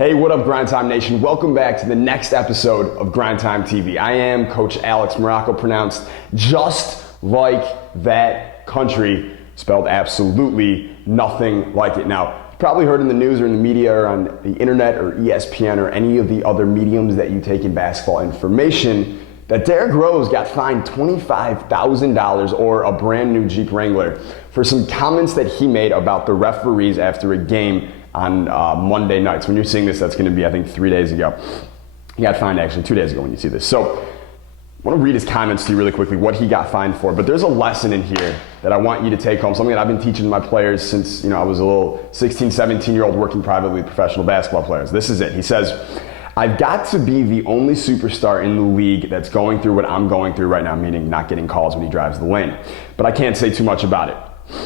Hey, what up, Grind Time Nation? Welcome back to the next episode of Grind Time TV. I am Coach Alex Maroko, pronounced just like that country, spelled absolutely nothing like it. Now, you've probably heard in the news or in the media or on the internet or ESPN or any of the other mediums that you take in basketball information that Derrick Rose got fined $25,000 or a brand new Jeep Wrangler for some comments that he made about the referees after a game on Monday nights. When you're seeing this, that's going to be, I think, 3 days ago. He got fined actually 2 days ago when you see this. So I want to read his comments to you really quickly, what he got fined for. But there's a lesson in here that I want you to take home, something that I've been teaching my players since I was a little 16, 17-year-old working privately with professional basketball players. This is it. He says, I've got to be the only superstar in the league that's going through what I'm going through right now, meaning not getting calls when he drives the lane. But I can't say too much about it.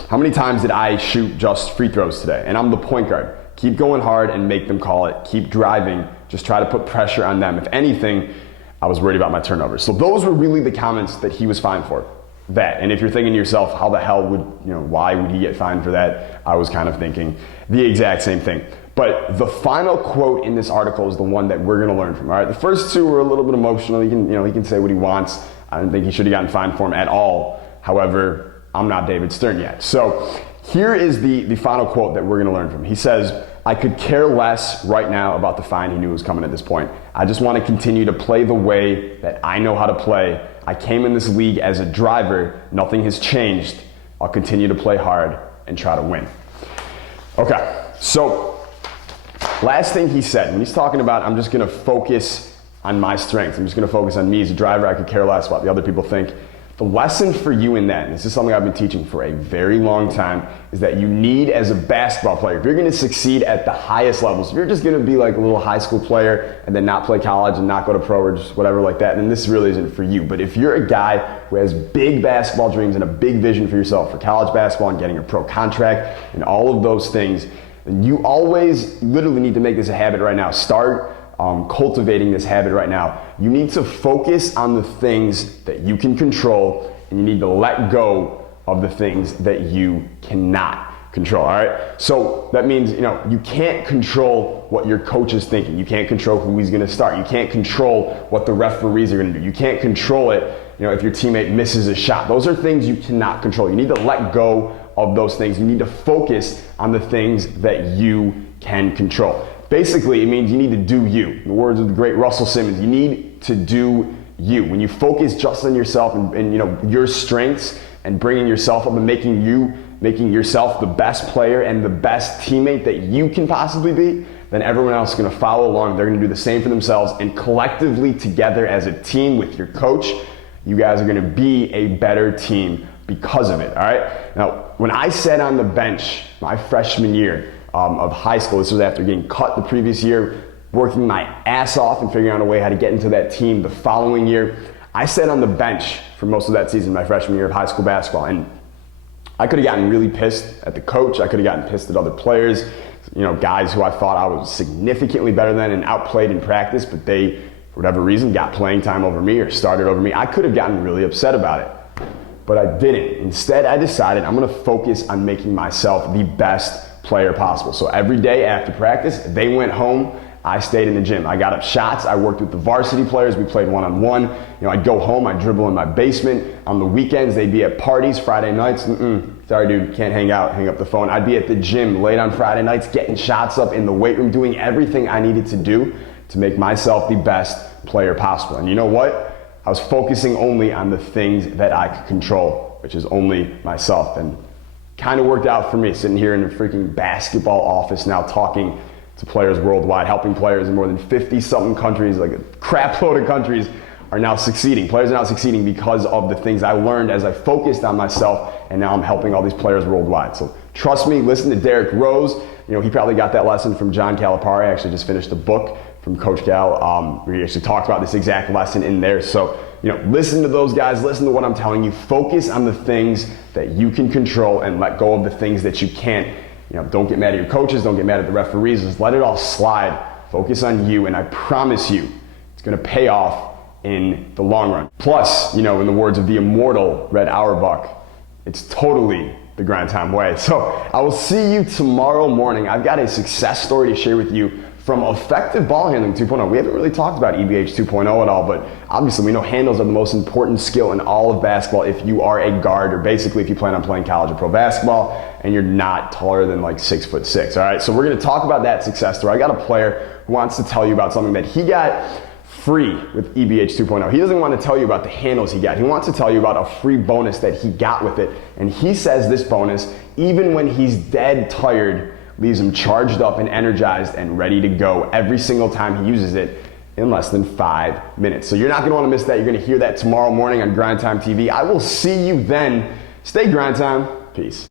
How many times did I shoot just free throws today? And I'm the point guard. Keep going hard and make them call it. Keep driving. Just try to put pressure on them. If anything, I was worried about my turnovers. So those were really the comments that he was fined for. That. And if you're thinking to yourself, how the hell would, why would he get fined for that? I was kind of thinking the exact same thing. But the final quote in this article is the one that we're going to learn from. All right. The first two were a little bit emotional. He can say what he wants. I don't think he should have gotten fined for them at all. However, I'm not David Stern yet. So here is the final quote that we're going to learn from. He says, I could care less right now about the fine. He knew it was coming at this point. I just want to continue to play the way that I know how to play. I came in this league as a driver. Nothing has changed. I'll continue to play hard and try to win. Okay, so last thing he said, when he's talking about I'm just going to focus on my strengths. I'm just going to focus on me as a driver. I could care less what the other people think. The lesson for you in that, and this is something I've been teaching for a very long time, is that you need, as a basketball player, if you're going to succeed at the highest levels, if you're just going to be like a little high school player and then not play college and not go to pro or just whatever like that, then this really isn't for you. But if you're a guy who has big basketball dreams and a big vision for yourself for college basketball and getting a pro contract and all of those things, then you always literally need to make this a habit right now. Start cultivating this habit right now. You need to focus on the things that you can control, and you need to let go of the things that you cannot control. All right. So that means, you can't control what your coach is thinking. You can't control who he's going to start. You can't control what the referees are going to do. You can't control it, if your teammate misses a shot. Those are things you cannot control. You need to let go of those things. You need to focus on the things that you can control. Basically, it means you need to do you. In the words of the great Russell Simmons, you need to do you. When you focus just on yourself and your strengths and bringing yourself up and making yourself the best player and the best teammate that you can possibly be, then everyone else is going to follow along. They're going to do the same for themselves, and collectively together as a team with your coach, you guys are going to be a better team because of it. All right. Now, when I sat on the bench my freshman year of high school, this was after getting cut the previous year, working my ass off and figuring out a way how to get into that team the following year. I sat on the bench for most of that season, my freshman year of high school basketball, and I could have gotten really pissed at the coach. I could have gotten pissed at other players, guys who I thought I was significantly better than and outplayed in practice, but they, for whatever reason, got playing time over me or started over me. I could have gotten really upset about it, but I didn't. Instead, I decided I'm going to focus on making myself the best player possible. So every day after practice, they went home, I stayed in the gym. I got up shots, I worked with the varsity players, we played one-on-one. I'd go home, I'd dribble in my basement. On the weekends, they'd be at parties, Friday nights, sorry dude, can't hang out, hang up the phone. I'd be at the gym late on Friday nights, getting shots up in the weight room, doing everything I needed to do to make myself the best player possible. And you know what? I was focusing only on the things that I could control, which is only myself. And kind of worked out for me, sitting here in a freaking basketball office now talking to players worldwide, helping players in more than 50-something countries, like a crap load of countries are now succeeding. Players are now succeeding because of the things I learned as I focused on myself, and now I'm helping all these players worldwide. So trust me, listen to Derrick Rose. He probably got that lesson from John Calipari. I actually just finished a book from Coach Cal where he actually talked about this exact lesson in there. So listen to those guys, listen to what I'm telling you, focus on the things that you can control and let go of the things that you can't. Don't get mad at your coaches, don't get mad at the referees, just let it all slide. Focus on you, and I promise you, it's gonna pay off in the long run. Plus, in the words of the immortal Red Auerbach, it's totally the grind time way. So I will see you tomorrow morning. I've got a success story to share with you from effective ball handling 2.0. We haven't really talked about EBH 2.0 at all, but obviously we know handles are the most important skill in all of basketball if you are a guard, or basically if you plan on playing college or pro basketball and you're not taller than like 6'6". All right, so we're gonna talk about that success story. I got a player who wants to tell you about something that he got free with EBH 2.0. He doesn't want to tell you about the handles he got. He wants to tell you about a free bonus that he got with it. And he says this bonus, even when he's dead tired, leaves him charged up and energized and ready to go every single time he uses it in less than 5 minutes. So you're not gonna wanna miss that. You're gonna hear that tomorrow morning on Grind Time TV. I will see you then. Stay Grind Time. Peace.